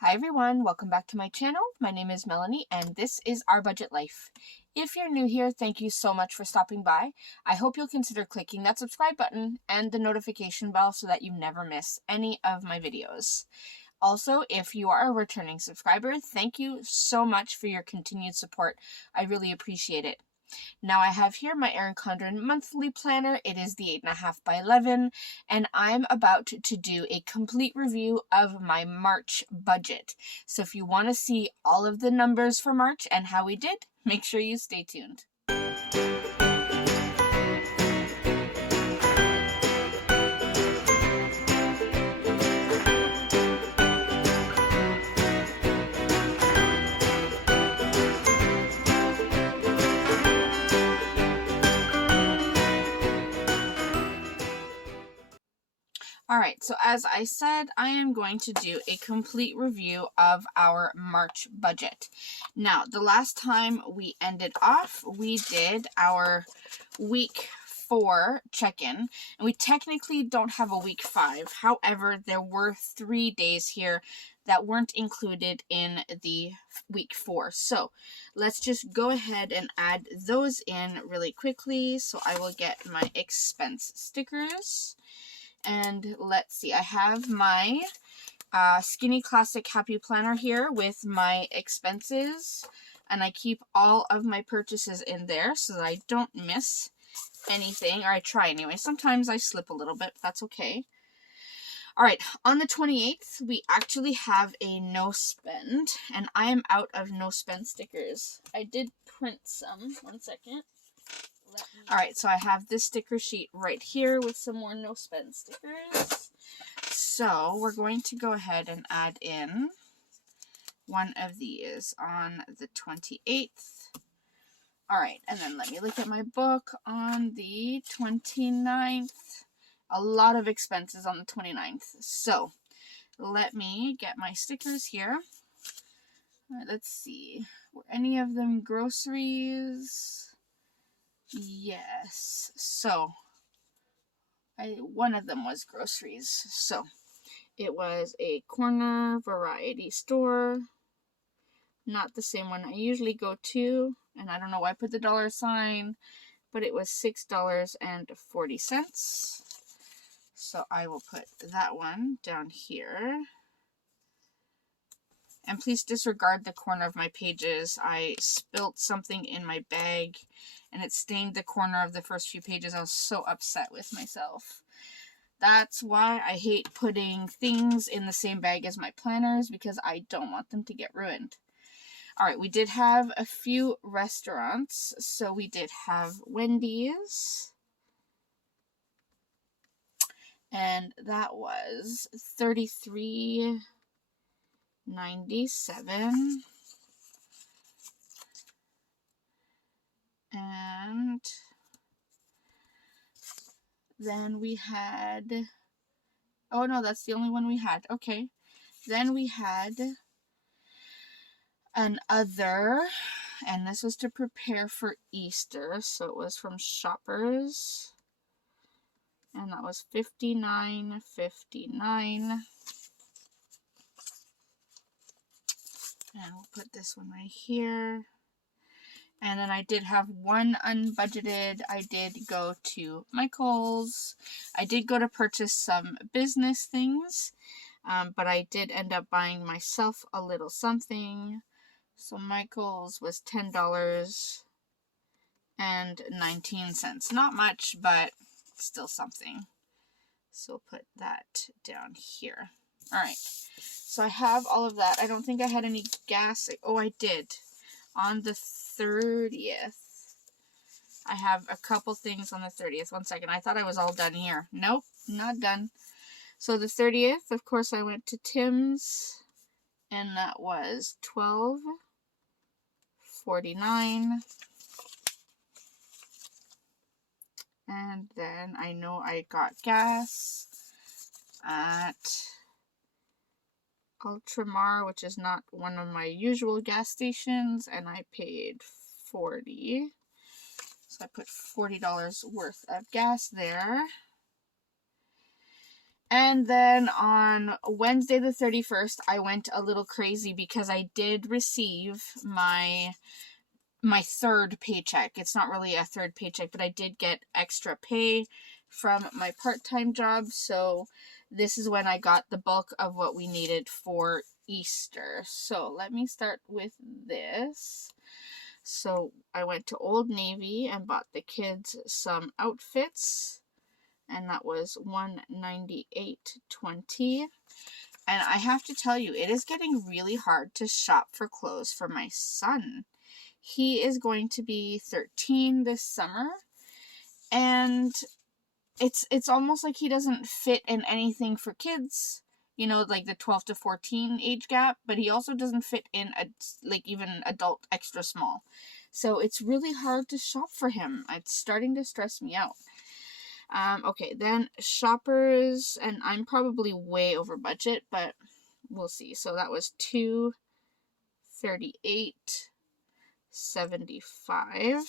Hi everyone, welcome back to my channel. My name is Melanie and this is Our Budget Life. If you're new here, thank you so much for stopping by. I hope you'll consider clicking that subscribe button and the notification bell so that you never miss any of my videos. Also, if you are a returning subscriber, thank you so much for your continued support. I really appreciate it. Now I have here my Erin Condren Monthly Planner. It is the 8.5 by 11, and I'm about to do a complete review of my March budget. So if you want to see all of the numbers for March and how we did, make sure you stay tuned. Alright, so as I said, I am going to do a complete review of our March budget. Now, the last time we ended off, we did our week 4 check-in, and we technically don't have a week 5. However, there were 3 days here that weren't included in the week 4. So let's just go ahead and add those in really quickly. So I will get my expense stickers. And let's see, I have my Skinny Classic Happy Planner here with my expenses. And I keep all of my purchases in there so that I don't miss anything. Or I try anyway. Sometimes I slip a little bit, but that's okay. Alright, on the 28th, we actually have a no spend. And I am out of no spend stickers. I did print some. One second. Alright, so I have this sticker sheet right here with some more no spend stickers. So we're going to go ahead and add in one of these on the 28th. Alright, and then let me look at my book on the 29th. A lot of expenses on the 29th. So let me get my stickers here. Alright, let's see. Were any of them groceries? Yes. So one of them was groceries. So it was a corner variety store. Not the same one I usually go to. And I don't know why I put the dollar sign, but it was $6.40. So I will put that one down here. And please disregard the corner of my pages. I spilt something in my bag and it stained the corner of the first few pages. I was so upset with myself. That's why I hate putting things in the same bag as my planners, because I don't want them to get ruined. Alright, we did have a few restaurants. So we did have Wendy's. And that was $33.97. And then we had, oh no, that's the only one we had. Okay. Then we had an other, and this was to prepare for Easter. So it was from Shoppers. And that was $59.59. And we'll put this one right here. And then I did have one unbudgeted. I did go to Michael's. I did go to purchase some business things. But I did end up buying myself a little something. So Michael's was $10.19. Not much, but still something. So put that down here. Alright. So I have all of that. I don't think I had any gas. Oh, I did. On the 30th. I have a couple things on the 30th. One second. I thought I was all done here. Nope, not done. So the 30th, of course, I went to Tim's. And that was $12.49. And then I know I got gas at Ultramar, which is not one of my usual gas stations, and I paid $40. So I put $40 worth of gas there. And then on Wednesday the 31st, I went a little crazy because I did receive my third paycheck. It's not really a third paycheck, but I did get extra pay from my part-time job. So this is when I got the bulk of what we needed for Easter. So let me start with this. So I went to Old Navy and bought the kids some outfits, and that was $198.20. And I have to tell you, it is getting really hard to shop for clothes for my son. He is going to be 13 this summer, and it's almost like he doesn't fit in anything for kids, you know, like the 12 to 14 age gap, but he also doesn't fit in even adult extra small. So it's really hard to shop for him. It's starting to stress me out. Okay, then Shoppers, and I'm probably way over budget, but we'll see. So that was $238.75.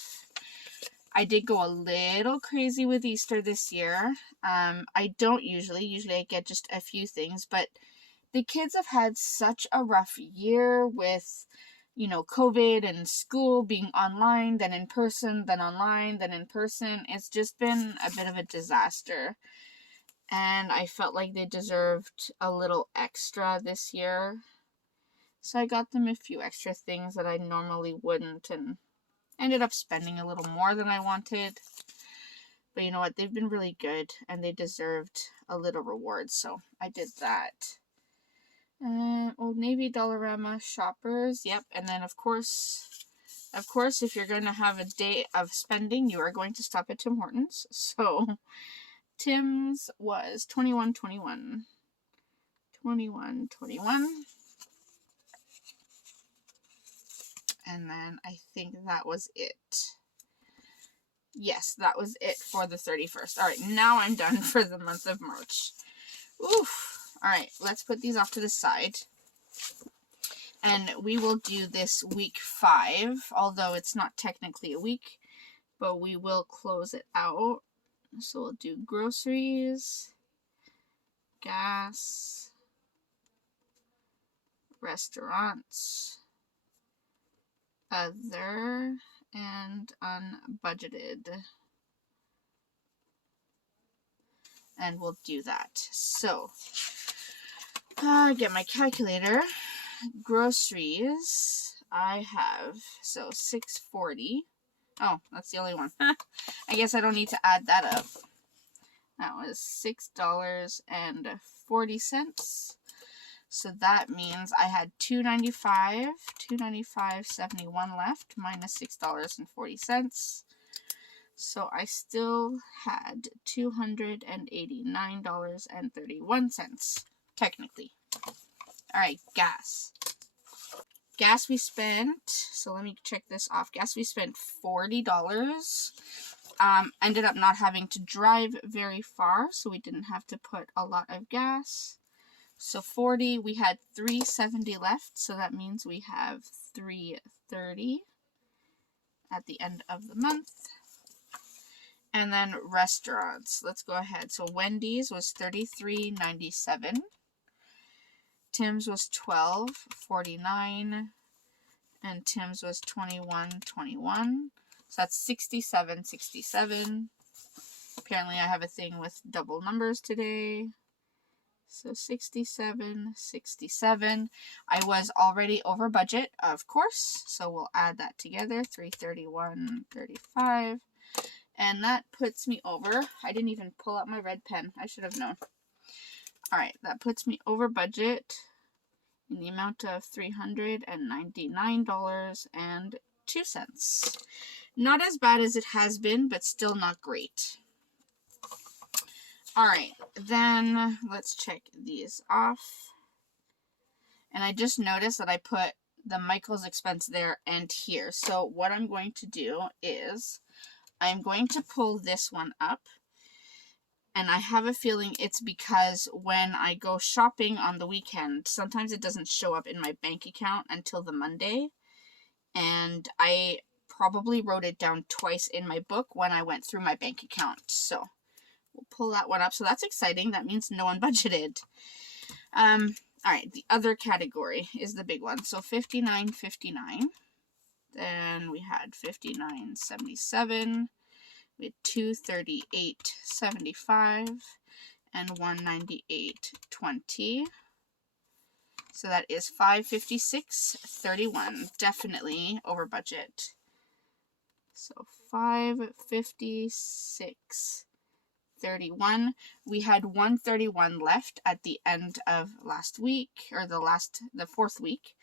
I did go a little crazy with Easter this year. I don't usually I get just a few things, but the kids have had such a rough year with, you know, COVID and school being online, then in person, then online, then in person. It's just been a bit of a disaster. And I felt like they deserved a little extra this year. So I got them a few extra things that I normally wouldn't, and ended up spending a little more than I wanted. But you know what? They've been really good, and they deserved a little reward, so I did that. Old Navy, Dollarama, Shoppers, yep. And then of course, if you're going to have a day of spending, you are going to stop at Tim Hortons. So Tim's was $21.21. And then I think that was it. Yes, that was it for the 31st. All right, now I'm done for the month of March. Oof. All right, let's put these off to the side. And we will do this week 5, although it's not technically a week, but we will close it out. So we'll do groceries, gas, restaurants, other, and unbudgeted. And we'll do that. So, get my calculator. Groceries, I have, so $6.40. Oh, that's the only one. I guess I don't need to add that up. That was $6.40. So that means I had $295.71 left, minus $6.40. So I still had $289.31, technically. All right, gas. Gas we spent, so let me check this off. Gas we spent $40. Ended up not having to drive very far, so we didn't have to put a lot of gas. So 40, we had $3.70 left, so that means we have $3.30 at the end of the month. And then restaurants, let's go ahead. So Wendy's was $33.97. Tim's was $12.49. And Tim's was $21.21. So that's $67.67. Apparently I have a thing with double numbers today. So $67.67. I was already over budget, of course. So we'll add that together. $331.35. And that puts me over. I didn't even pull out my red pen. I should have known. All right, that puts me over budget in the amount of $399.02. Not as bad as it has been, but still not great. All right, then let's check these off. And I just noticed that I put the Michael's expense there and here. So what I'm going to do is I'm going to pull this one up. And I have a feeling it's because when I go shopping on the weekend, sometimes it doesn't show up in my bank account until the Monday. And I probably wrote it down twice in my book when I went through my bank account. So we'll pull that one up. So that's exciting. That means no one budgeted. All right, the other category is the big one. So $59.59. Then we had $59.77. We had $238.75 and $198.20. So that is $556.31. Definitely over budget. So $556.31. We had $131 left at the end of last week, or the fourth week.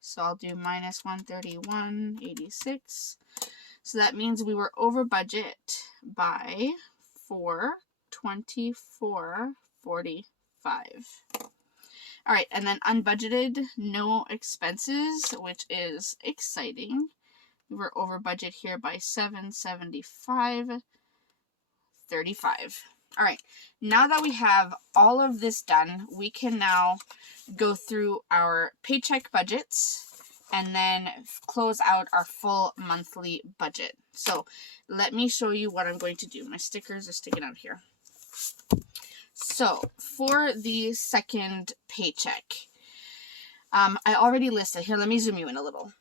So I'll do minus $131.86. So that means we were over budget by $424.45. All right, and then unbudgeted, no expenses, which is exciting. We were over budget here by $775.35. All right, now that we have all of this done, we can now go through our paycheck budgets and then close out our full monthly budget. So let me show you what I'm going to do. My stickers are sticking out here. So for the second paycheck, I already listed here. Let me zoom you in a little.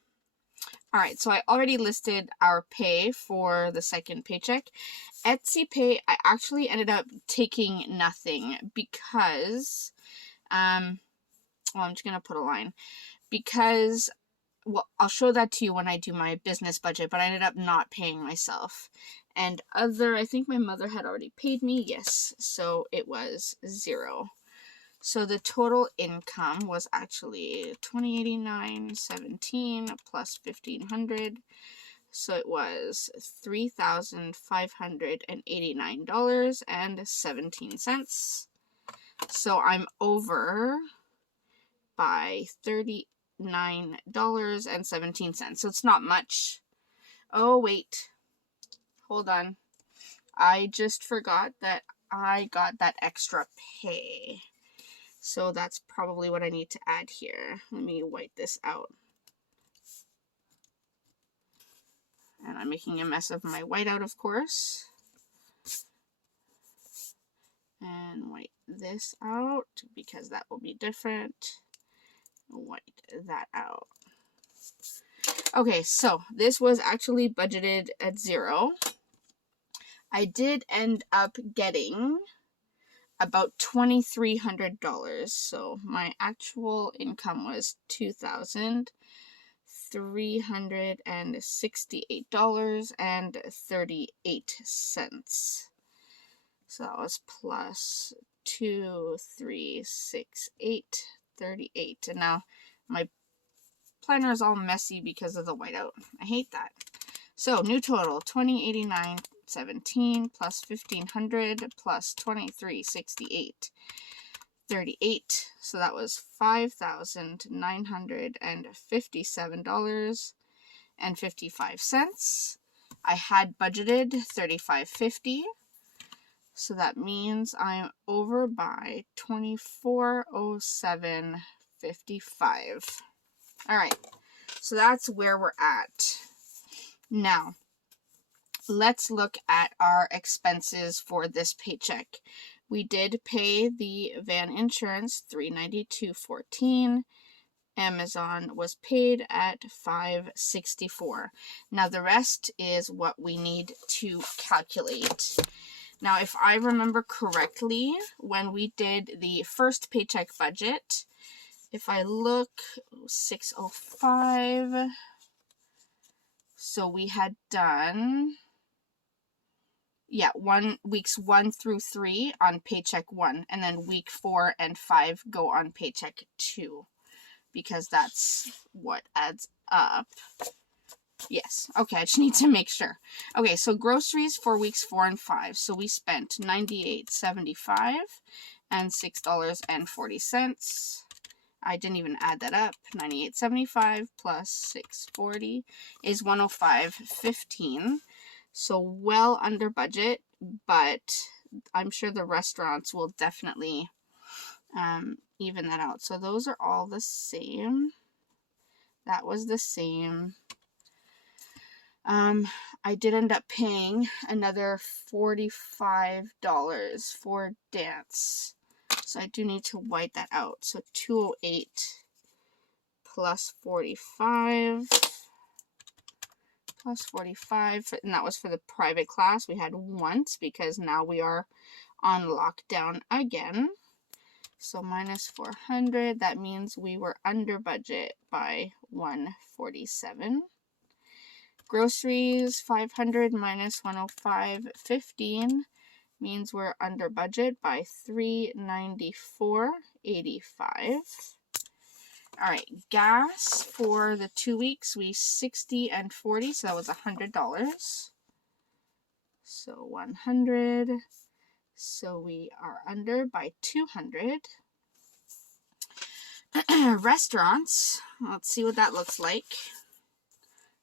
All right, so I already listed our pay for the second paycheck. Etsy Pay, I actually ended up taking nothing because, well, I'm just going to put a line. Because, well, I'll show that to you when I do my business budget, but I ended up not paying myself. And I think my mother had already paid me, yes, so it was $0. So the total income was actually $289.17 plus $1,500. So it was $3,589.17. So I'm over by $39.17. So it's not much. Oh, wait. Hold on. I just forgot that I got that extra pay. So that's probably what I need to add here. Let me white this out. And I'm making a mess of my whiteout, of course. And white this out because that will be different. White that out. Okay, so this was actually budgeted at $0. I did end up getting about $2,300. So my actual income was $2,368.38. So that was plus 2,368.38. And now my planner is all messy because of the whiteout. I hate that. So new total, $2,089.17 plus $1,500 plus $2,368.38. So that was $5,957.55. I had budgeted $35.50. So that means I'm over by $24.07.55. All right. So that's where we're at. Now, let's look at our expenses for this paycheck. We did pay the van insurance, $392.14. Amazon was paid at $564. Now, the rest is what we need to calculate. Now, if I remember correctly, when we did the first paycheck budget, if I look, 605, so we had done, weeks 1 through 3 on paycheck 1, and then week 4 and 5 go on paycheck 2, because that's what adds up. Yes. Okay, I just need to make sure. Okay, so groceries for weeks 4 and 5. So we spent $98.75 and $6.40. I didn't even add that up. $98.75 plus $6.40 is $105.15. So well under budget, but I'm sure the restaurants will definitely even that out. So those are all the same. That was the same. I did end up paying another $45 for dance. So I do need to white that out. So 208 plus 45 plus 45, and that was for the private class we had once, because now we are on lockdown again. So minus 400, that means we were under budget by 147. Groceries, 500 minus 105, 15, means we're under budget by 394.85. All right, gas for the 2 weeks, we 60 and 40, so that was $100. So 100, so we are under by 200. Restaurants, let's see what that looks like.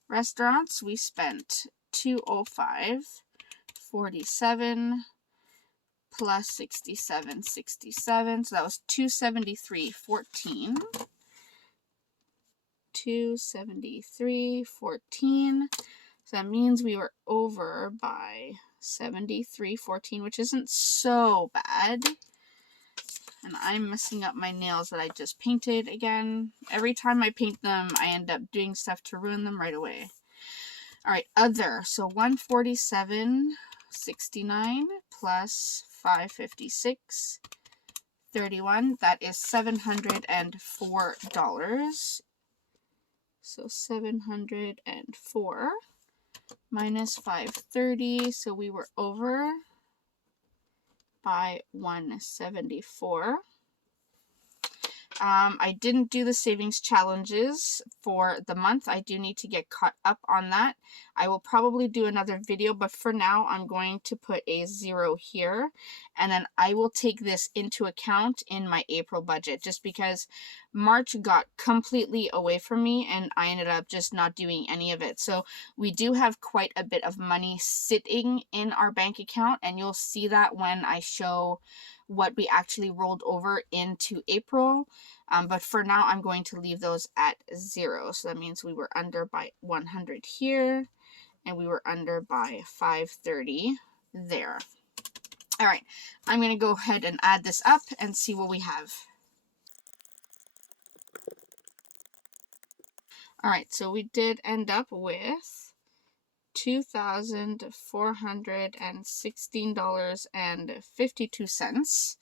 Restaurants, we spent 205.47 plus 67.67, so that was 273.14. 273.14. So that means we were over by 73.14, which isn't so bad. And I'm messing up my nails that I just painted again. Every time I paint them, I end up doing stuff to ruin them right away. All right, other. So 147.69 plus 556.31. That is $704. So 704 minus 530. So we were over by 174. I didn't do the savings challenges for the month. I do need to get caught up on that. I will probably do another video, but for now I'm going to put a 0 here, and then I will take this into account in my April budget, just because March got completely away from me and I ended up just not doing any of it. So we do have quite a bit of money sitting in our bank account, and you'll see that when I show what we actually rolled over into April. But for now, I'm going to leave those at 0. So that means we were under by 100 here, and we were under by 530 there. All right, I'm going to go ahead and add this up and see what we have. All right, so we did end up with $2,416.52.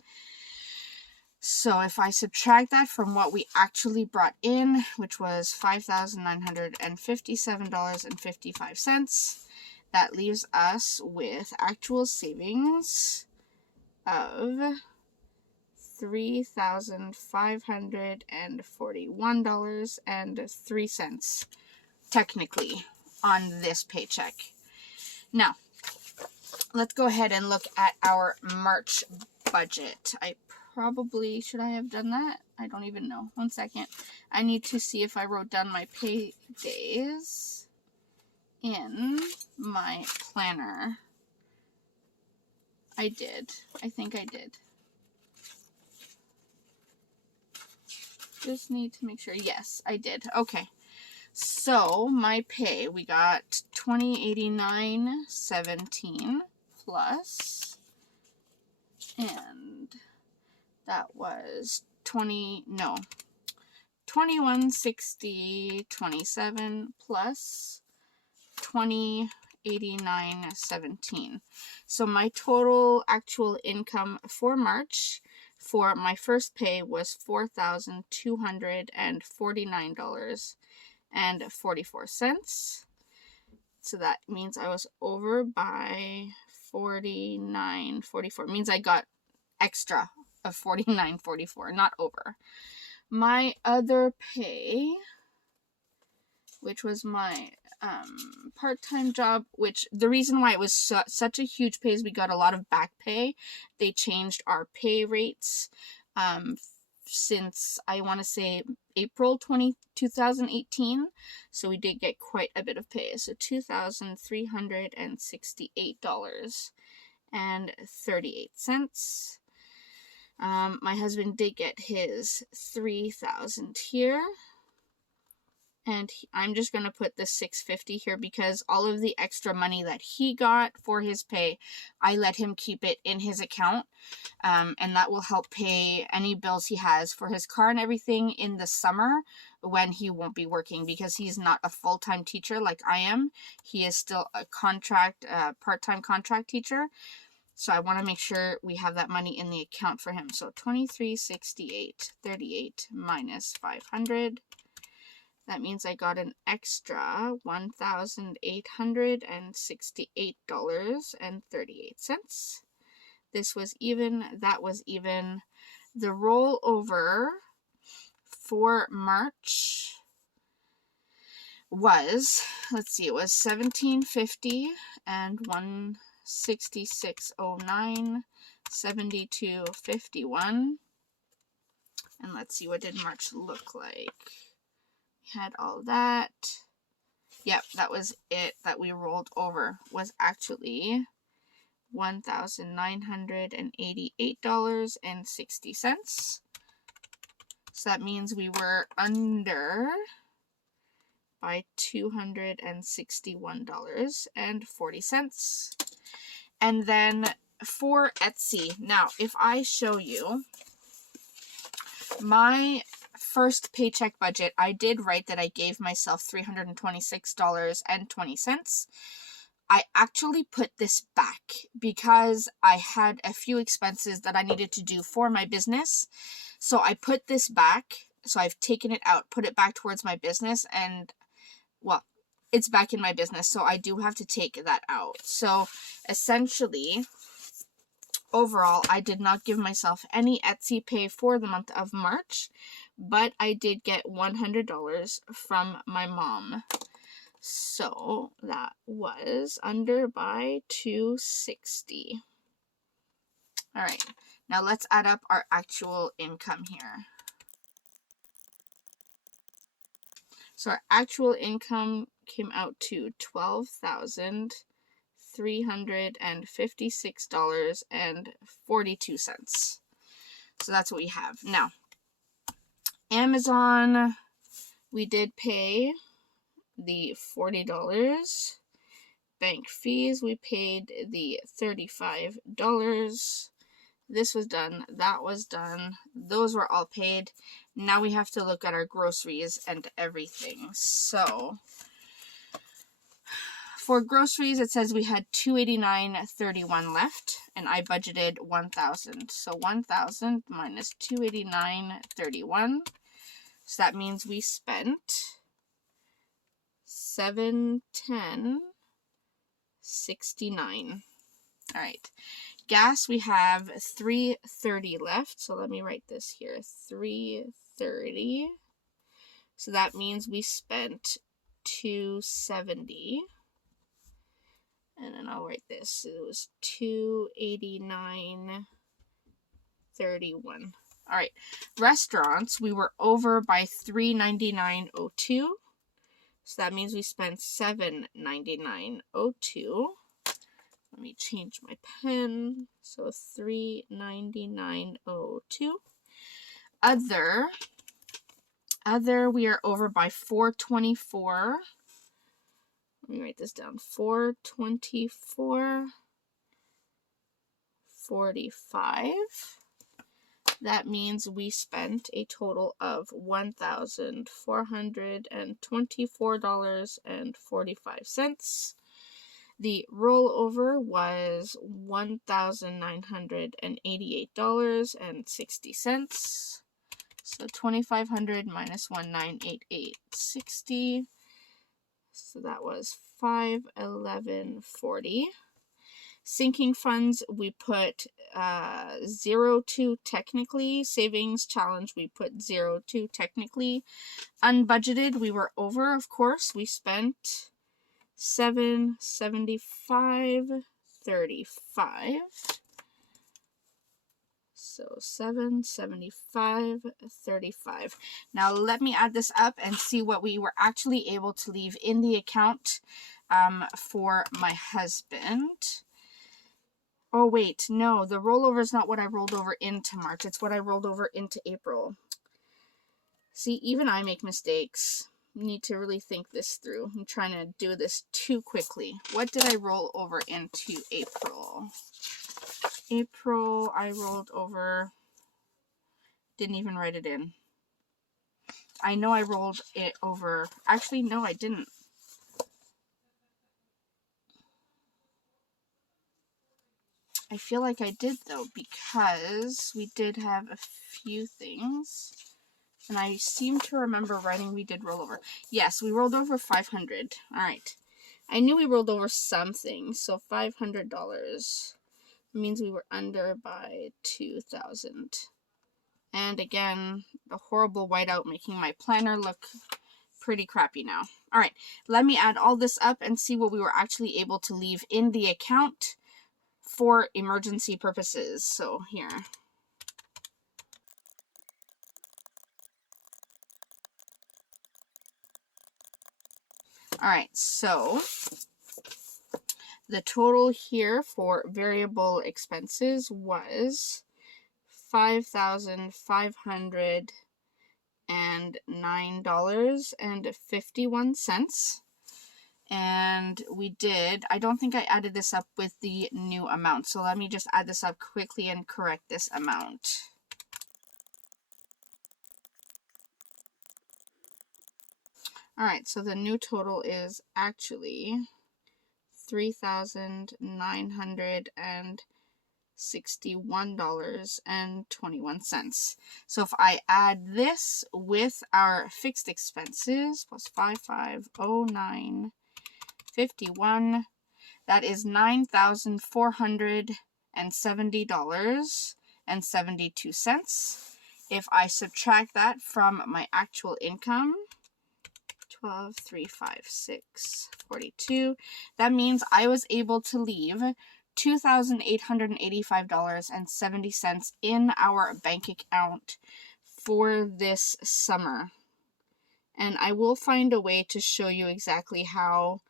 So if I subtract that from what we actually brought in, which was $5,957.55, that leaves us with actual savings of $3,541.03, technically, on this paycheck. Now, let's go ahead and look at our March budget. Probably, should I have done that? I don't even know. One second. I need to see if I wrote down my pay days in my planner. I did. I think I did. Just need to make sure. Yes, I did. Okay. So, my pay, we got $20.89.17 plus, and that was $21.60.27 plus $20.89.17. So my total actual income for March for my first pay was $4,249.44. So that means I was over by 49.44. Means I got extra of 49.44, not over. My other pay, which was my part-time job, which the reason why it was such a huge pay is we got a lot of back pay. They changed our pay rates since, I want to say, April 2018. So we did get quite a bit of pay. So $2,368.38. My husband did get his $3,000 here, And I'm just going to put the $650 here because all of the extra money that he got for his pay, I let him keep it in his account. And that will help pay any bills he has for his car and everything in the summer when he won't be working, because he's not a full-time teacher like I am. He is still a part-time contract teacher. So I want to make sure we have that money in the account for him. So $2368.38 minus $500. That means I got an extra $1,868.38. This was even, that was even. The rollover for March was, let's see, it was $1,750 and $166.09, $72.51. And let's see, what did March look like? We had all that. Yep, that was it that we rolled over, was actually $1,988.60. So that means we were under by $261.40. And then for Etsy, now if I show you my first paycheck budget, I did write that I gave myself $326.20. I actually put this back because I had a few expenses that I needed to do for my business. So I put this back. So I've taken it out, put it back towards my business, and well, it's back in my business. So I do have to take that out. So essentially, overall, I did not give myself any Etsy pay for the month of March, but I did get $100 from my mom. So that was under by $260. All right, now let's add up our actual income here. So our actual income came out to $12,356.42. So that's what we have. Now, Amazon, we did pay the $40. Bank fees, we paid the $35. This was done. That was done. Those were all paid. Now we have to look at our groceries and everything. So for groceries, it says we had $289.31 left, and I budgeted $1,000. So $1,000 minus $289.31. So that means we spent $710.69. All right. Gas, we have $3.30 left. So let me write this here. $3.30. So that means we spent $2.70. And then I'll write this. It was $289.31. All right. Restaurants, we were over by $399.02. So that means we spent $799.02. Let me change my pen. So $399.02. Other, we are over by $424. Let me write this down. $424.45. That means we spent a total of $1,424.45. The rollover was $1,988.60. So $2,500 minus $1,988.60. So that was $511.40. Sinking funds, we put 0 technically. Savings challenge, we put 0 technically. Unbudgeted, we were over, of course. We spent $775.35. So $775.35. Now let me add this up and see what we were actually able to leave in the account for my husband. Oh wait, no, the rollover is not what I rolled over into March. It's what I rolled over into April. See, even I make mistakes. need to really think this through. I'm trying to do this too quickly. What did I roll over into April? April, I rolled over, didn't even write it in. I know I rolled it over. Actually, no, I didn't. I feel like I did, though, because we did have a few things. And I seem to remember writing we did roll over. Yes, we rolled over $500. All right. I knew we rolled over something. So $500 means we were under by 2,000. And again, the horrible whiteout making my planner look pretty crappy now. All right, let me add all this up and see what we were actually able to leave in the account for emergency purposes. So here. All right, so the total here for variable expenses was $5,509.51. And we did, I don't think I added this up with the new amount. So let me just add this up quickly and correct this amount. All right, so the new total is actually $3,961.21. So if I add this with our fixed expenses plus 5,509.51, that is $9,470.72. If I subtract that from my actual income, 12, 3, 5, 6, 42. That means I was able to leave $2,885.70 in our bank account for this summer. And I will find a way to show you exactly how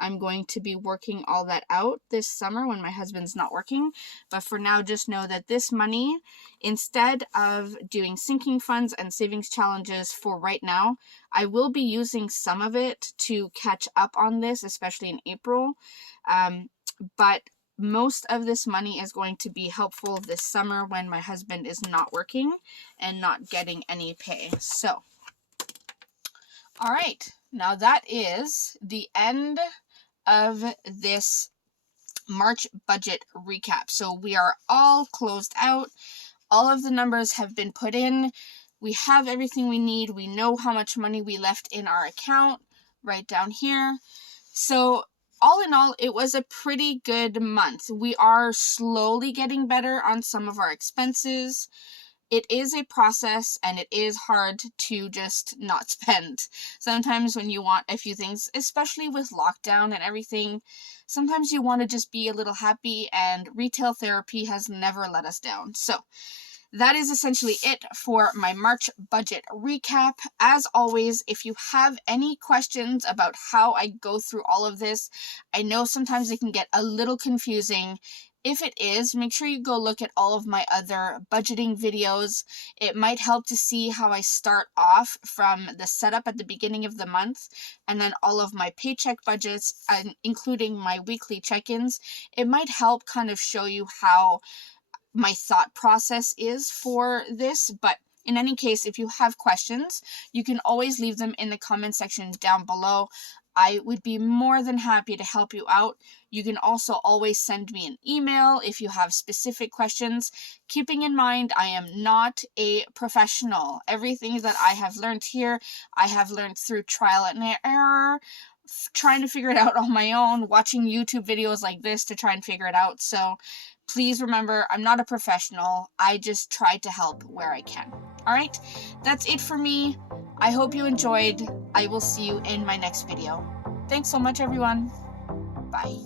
I'm going to be working all that out this summer when my husband's not working. But for now, just know that this money, instead of doing sinking funds and savings challenges for right now, I will be using some of it to catch up on this, especially in April. But most of this money is going to be helpful this summer when my husband is not working and not getting any pay. So, all right, now that is the end of this March budget recap. So we are all closed out. All of the numbers have been put in. We have everything we need. We know how much money we left in our account right down here. So all in all, it was a pretty good month. We are slowly getting better on some of our expenses. It is a process and it is hard to just not spend. Sometimes when you want a few things, especially with lockdown and everything, sometimes you want to just be a little happy, and retail therapy has never let us down. So that is essentially it for my March budget recap. As always, if you have any questions about how I go through all of this, I know sometimes it can get a little confusing. If it is, make sure you go look at all of my other budgeting videos. It might help to see how I start off from the setup at the beginning of the month, and then all of my paycheck budgets, including my weekly check-ins. It might help kind of show you how my thought process is for this. But in any case, if you have questions, you can always leave them in the comment section down below. I would be more than happy to help you out. You can also always send me an email if you have specific questions. Keeping in mind, I am not a professional. Everything that I have learned here, I have learned through trial and error, trying to figure it out on my own, watching YouTube videos like this to try and figure it out. So please remember, I'm not a professional. I just try to help where I can. All right, that's it for me. I hope you enjoyed. I will see you in my next video. Thanks so much, everyone. Bye.